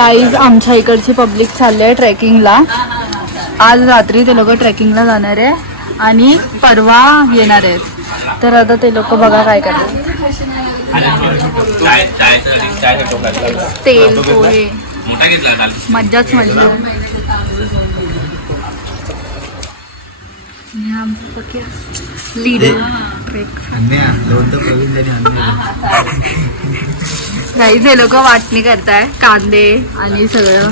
Guys आमच्या इकडची public चालली आहे ट्रेकिंगला. आज रात्री ते लोक ट्रेकिंगला जाणार आहे आणि परवा येणार आहेत. तर आता ते लोक बघा काय करतात. तेल पोहे मज्जाच मज्जा. लीडर गाईज हे लोक वाटणी करताय कांदे आणि सगळं.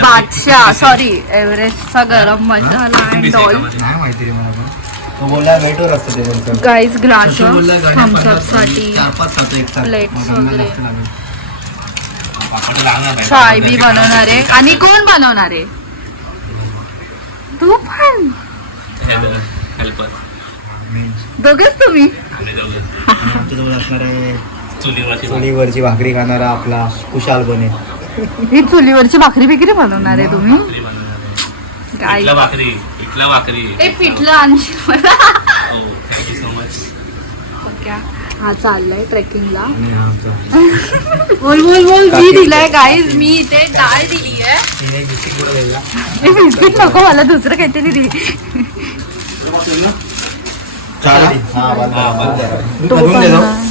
बादशाह सॉरी एव्हरेस्टचा garam masala and all. Guys glass Thums Up साठी प्लेट्स वगैरे. चाय बी बनवणार आहे. आणि कोण बनवणार आहे? तू पण दोघच तुम्ही. चुलीवरची भाकरी खाणारा आपला कुशाल बने. ही चुलीवरची भाकरी बिकरी बनवणार आहे तुम्ही? काय पिठलं आणशील मला? हा चाललाय ट्रेकिंगला. बोल बोल बोल. मी दिलाय गाईज. मी इथे डाळ दिली आहे. बिस्किट नको मला, दुसरं काहीतरी दिली.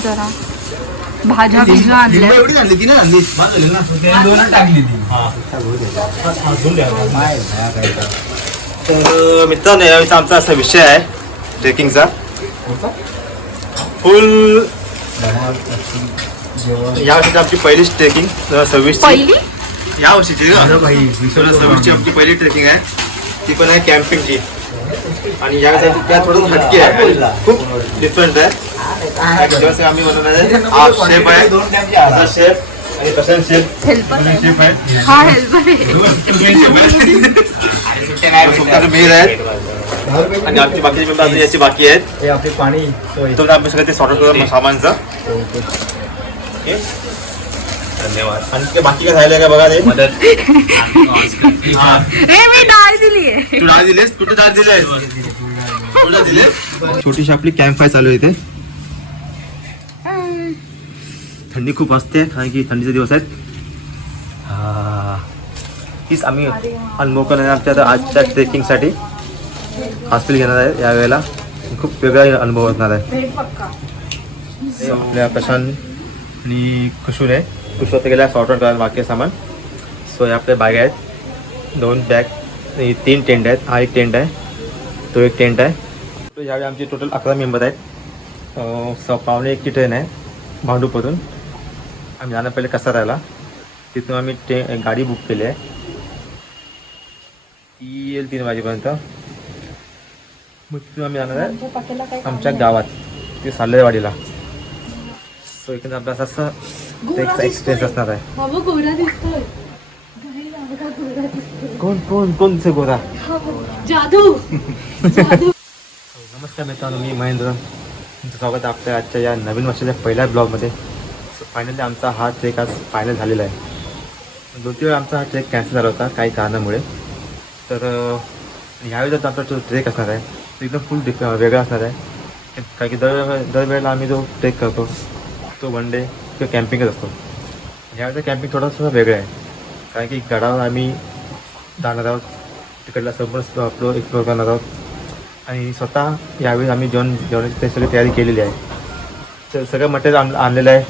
जरा भाज्या भिजवा आणल्या. तर मित्रांनो यावेळी आमचा असा विषय आहे ट्रेकिंगचा. फुल यावर्षी आमची पहिलीच ट्रेकिंग 2026 पहिली या वर्षीची 2026 आमची पहिली ट्रेकिंग आहे. ती पण आहे कॅम्पिंगची. आणि यावेळी त्या थोडं हटके आहे, खूप डिफरंट आहे. आम्ही बनवणार आहे. आप शेफ आहे, शेफ आणि प्रशांत शेफ शेफ आहे. हा हेल्पर आहे. मेल आहेत आणि आमची बाकीचे मेंबर याची बाकी आहेत. आपली पाणी इथून आम्ही सगळं ते सॉर्ट करू सामानचं. धन्यवाद. आणि ते बाकी काय राहिलं काय बघा. ते मदत मी डाळ दिली आहे. तू डाळ दिलीस? कुठे डाळ दिलीस? कुठे दिले? छोटीशी आपली कॅम्प फायर चालू आहे इथे. थंडी खूप असते कारण की थंडीचे दिवस आहेत. हीच आम्ही अनुभव करणार आमच्या आजच्या ट्रेकिंगसाठी. हॉस्पिटल घेणार आहे यावेळेला. खूप वेगळा अनुभव असणार आहे. आपल्या प्रशांत आणि खुशून आहे. खुशून गेल्या सॉर्ट आउट करायला बाकी सामान. सो हे आपल्या बॅग आहेत. 2 बॅग, 3 टेंट आहेत. हा एक टेंट आहे, तो एक टेंट आहे. यावेळी आमचे टोटल 11 मेंबर आहेत. पावणे 1 ची ट्रेन आहे भांडूपमधून. आम्ही जाणं पहिले कसा राहिला तिथून आम्ही गाडी बुक केली आहे. ती येईल 3 वाजेपर्यंत. मग तिथून आम्ही जाणार आहे आमच्या गावात, ते साल्लेवाडीला. सो इकडे आपला असं ट्रेकचा एक्सपिरियन्स असणार आहे. कोण कोण कोणचं गोरा? जादू. नमस्कार मित्रांनो, मी महेंद्र. तुमचं स्वागत आहे आपल्या आजच्या या नवीन वर्षाच्या पहिल्या ब्लॉगमध्ये. फायनली आमचा हा ट्रेक आज फायनल झालेला आहे. 2-3 वेळा आमचा हा ट्रेक कॅन्सल झाला होता काही कारणामुळे. तर ह्यावेळी जर आमचा जो ट्रेक असणार आहे तो एकदम फुल वेगळा असणार आहे. कारण की दरवेळेला आम्ही जो ट्रेक करतो तो वन डे किंवा कॅम्पिंगच असतो. ह्यावेळेचं कॅम्पिंग थोडंसं वेगळं आहे कारण की गडावर आम्ही जाणार आहोत. तिकडला संपूर्ण आपलं एक्सप्लोर करणार आहोत. आणि स्वतः यावेळी आम्ही जेवणाची सगळी तयारी केलेली आहे. तर सगळं मटेरियल आणलेलं आहे.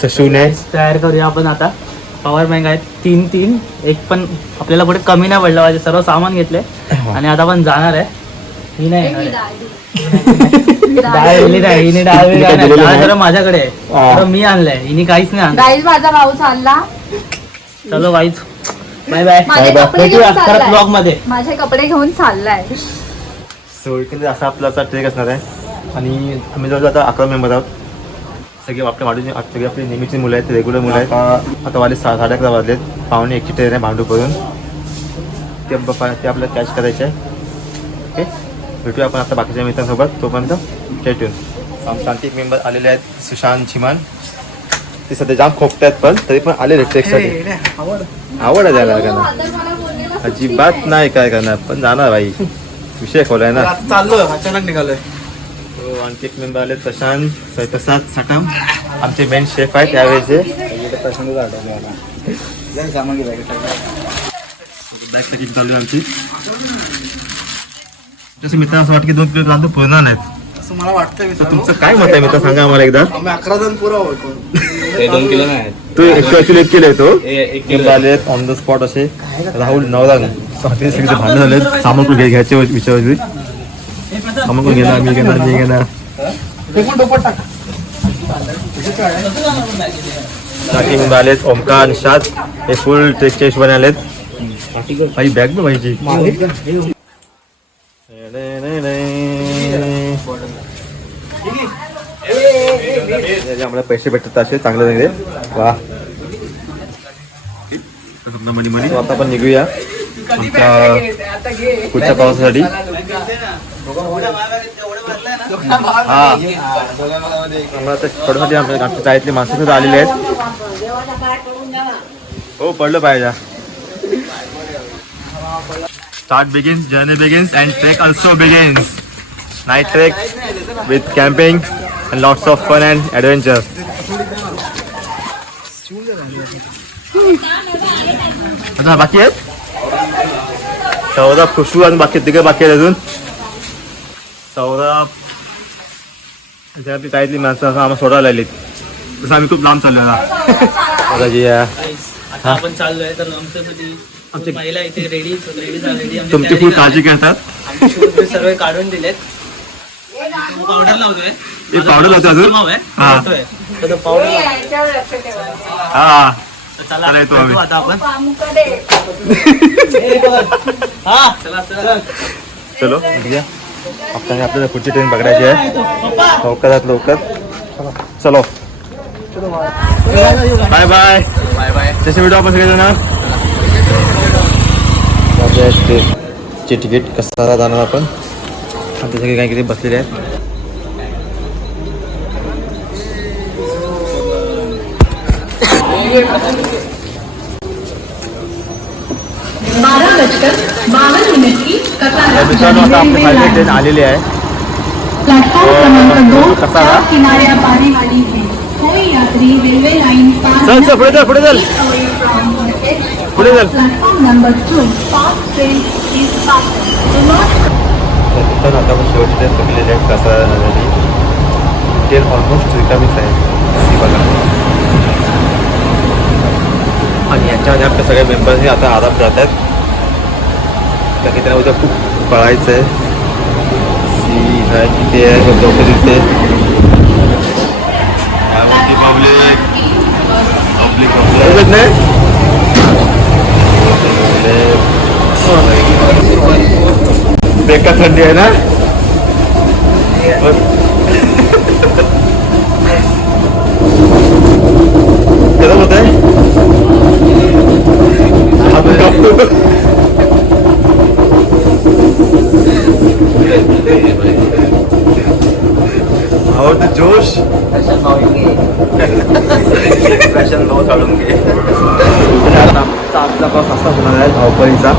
सशूने तयार करूया आपण आता. पॉवर बँक आहेत 3 एक पण आपल्याला पुढे कमी नाही पडलं पाहिजे. सर्व सामान घेतले आणि आता आपण जाणार आहे. ही नाही डाळ माझ्याकडे आहे. मी आणलंय, हिने काहीच नाही आणलं. गाईज माझा भाऊ चालला. चलो गाईज, बाय बाय. ब्लॉग मध्ये माझे कपडे घेऊन चाललाय. सो इकडे असा आपला ट्रेक असणार आहे. आणि आम्ही जवळ आता 11 मेंबर आहोत. सगळे आपल्या वाढून सगळे आपली नेहमीची मुलं आहेत, रेग्युलर मुलं आहेत. आता वाले 11:30 वाजलेत. पावणे 1ची ट्रेन आहे भांडूपवरून. ते आपल्याला कॅच करायचे आहे. ओके, भेटूया आपण आता बाकीच्या मित्रांसोबत. तोपर्यंत स्टे ट्यून. आमचे आणखी एक मेंबर आलेले आहेत, सुशांत चिमान. ते सध्या जाम खोकत आहेत पण तरी पण आलेले ट्रेकसाठी. आवड आहे जायला का? अजिबात नाही काय करणार, पण जाणार भाई. विषय खोलाय ना. चाललो अचानक निघालोय. आणखी एक मेंबर आले प्रशांत स्वयंप्रसाद साठम आमचे मेन शेफ आहेत त्यावेळेचे. बॅग पॅकिंग चालू आहे आमची. जसं मित्रांनो असं वाटतं की 2 किलो लांब पूर्ण नाहीत असं मला वाटतं. तर तुमचं काय मत आहे मित्र सांगा आम्हाला एकदा. आम्ही 11 जण पुरा होतो. ते 2 किलो नाही तू ऍक्च्युअली 1 किलो येतो. एक किलो आले ऑन द स्पॉट असे. राहुल नवरा सगळे भांडण झाले. सामान पण घ्यायचे विचारली. सामान पण घेणार मी घेणार. ते पण डोपट टाका. बाकी मुलं आलेत ओमकार निषाद हे फुल ट्रेकचे हिशोबाने आलेत. काही बॅग ना पाहिजे. आम्हाला पैसे भेटतात असे चांगले चांगले. वा मनी आता आपण निघूया आमच्या पुढच्या प्रवासासाठी. हा आम्हाला आता थोडंसाठी आमच्या शाळेतली माणसं सुद्धा आलेली आहेत. हो पडलं पाहिजे. Start begins, journey begins and trek also begins. Night trek with camping and lots of fun and adventure. आता बाकी आहेत सौरभ, खुशबू आणि बाकी तिकडे बाकी आहेत अजून. सौरभ शाळेतली माणसं असं आम्हाला सोडायला आलीत. तसं आम्ही खूप लांब चाललो ना. आता आपण चाललोय तर आमची महिला इथे रेडी झालेली. तुमची खूप काळजी घेतात. आमचे शूज सर्व काढून दिलेत. पावडर लावतोय. पावडर लावतो अजून. हा हा चला येतो आम्ही. आता आपण हा चला चलो निघूया. आपल्याला पुढची ट्रेन पकडायची आहे लवकरात. चलो बाय बाय. जसे व्हिडिओ आपण सगळेजण चे तिकीट कसा जाणार आपण. आमच्या सगळे काही किती बसलेले आहेत. मित्रांनो आता आपली फायनल ट्रेन आलेली आहे. प्लेटफॉर्म क्रमांक 2 कसारा किनाऱ्या पारी वाली है. कोई यात्री रेलवे लाइन पार चल पुढे चल platform number 2 fast train is fast. आता आपण शेवटची ट्रेन पकडलेली आहे कसारा नगरी. ट्रेन ऑलमोस्ट रिकामीच आहे बघा. आणि याच्यामध्ये आपले सगळे मेंबर्सही आता आराम जात आहेत कारण की त्यांना उद्या खूप पळायचं आहे. किती आहे लवकर दिसते. बेकार थंडी आहे ना. कसं होत आहे आवडतं जोश फॅशन भाऊ काढून घे. आपला पाऊस असा होणार आहे धावपळीचा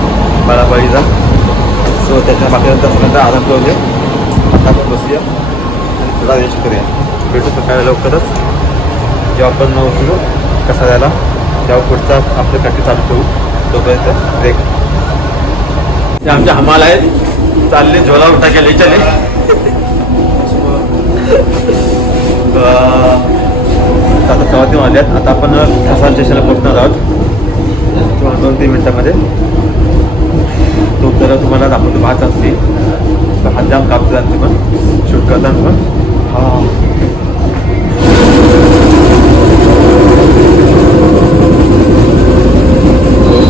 बाळापळीचा. सो त्याच्या बाकीनंतर सगळ्यांना आराम करूया. आता आपण बसूया आणि थोडा रेस्ट करूया. भेटू सकाळी लवकरच जेव्हा आपण उचलू कसा द्यायला तेव्हा पुढचा आपलं कंटिन्यू चालू ठेवू. तोपर्यंत ब्रेक. ते आमच्या हमाल आहेत चालले झोला उठा केले चले. आता 4 वाजल्यात. आता आपण कसारा स्टेशनला पोहोचणार आहोत 2-3 मिनिटांमध्ये. तो तर तुम्हाला दाखवतो भात असते हात जाम कापतो आणि पण शूट करताना पण.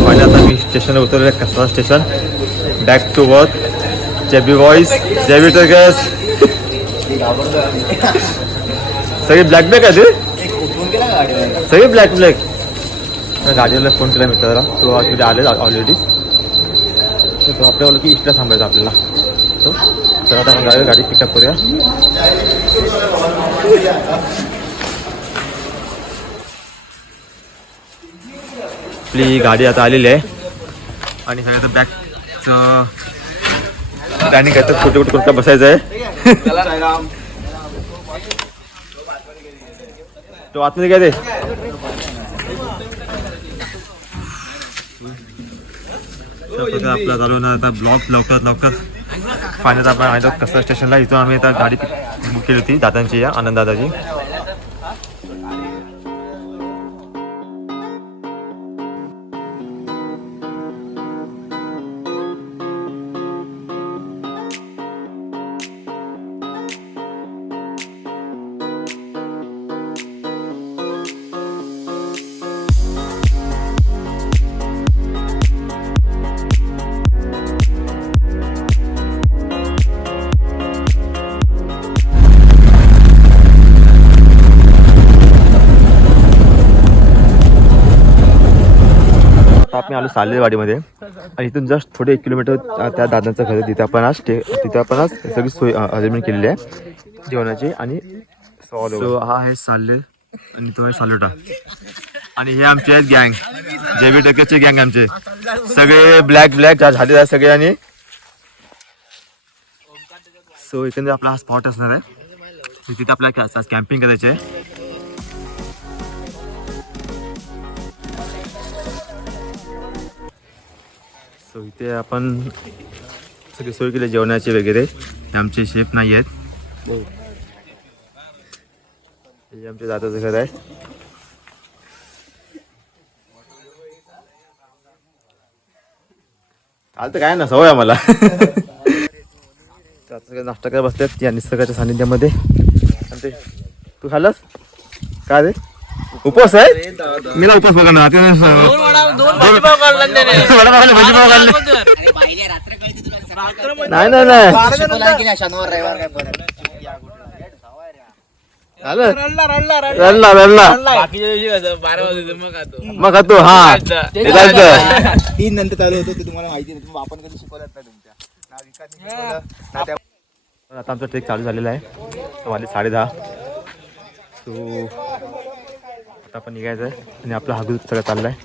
पहिले आता मी स्टेशनला उतरले Kasara station. Back to work. JB boys JB टर्गर्स सगळे ब्लॅक बॅक आहे ते सगळे ब्लॅक गाडीवाला फोन केला मित्राला. तो आज आले ऑलरेडी. तो आपल्याला की इष्टला थांबायचं आपल्याला. तो तर आता आपण गाडी पिकअप करूया. आपली गाडी आता आलेली आहे आणि सगळ्याचं बॅगचं प्लॅनिंग करतात कुठे कुठे कुठं बसायचं आहे. तो आतमध्ये काय ते आपला चालू ना आता ब्लॉग लवकर फायनल आपण आलो कसं स्टेशनला. इथून आम्ही आता गाडी बुक केली होती दादांची, या आनंद दादाची. आम्ही आलो सालेवाडीमध्ये आणि इथून जस्ट थोडे 1 किलोमीटर त्या दादांचं घर आहे. तिथे आपण आज सगळी सोय अरेंजमेंट केलेली आहे जेवणाची. आणि सो हा आहे साले आणि तो आहे सालोटा आणि हे आमचे आहेत गँग, JB टक्केची गँग. आमचे सगळे ब्लॅक झालेले आहे सगळे. आणि सो एकंदर आपला हा स्पॉट असणार आहे. तिथे आपल्याला कॅम्पिंग करायचे आहे. सो इथे आपण सगळी सोय केली जेवणाची वगैरे. हे आमचे शेफ नाही आहेत. हे आमच्या दादाचं घर आहे. चालतं काय ना सवय आम्हाला. आता सगळे नाश्ता करायला बसतात या निसर्गाच्या सानिध्यामध्ये. आणि ते तू खाल्लंस काय रे? उपवास आहे? मी ना उपवास बघा ना. नाही शनिवार रविवार काय परत मग खातो. हा 3 नंतर चालू होतो ते तुम्हाला माहिती नाही. आपण कधी शिकवलंच नाही तुमच्या ना विकास शिकवलं ना त्या. आता आमचा ट्रेक चालू झालेला आहे. वाजले 10:30. सो आता आपण निघायचं आहे आणि आपला हा ग्रुप सगळं चालला आहे.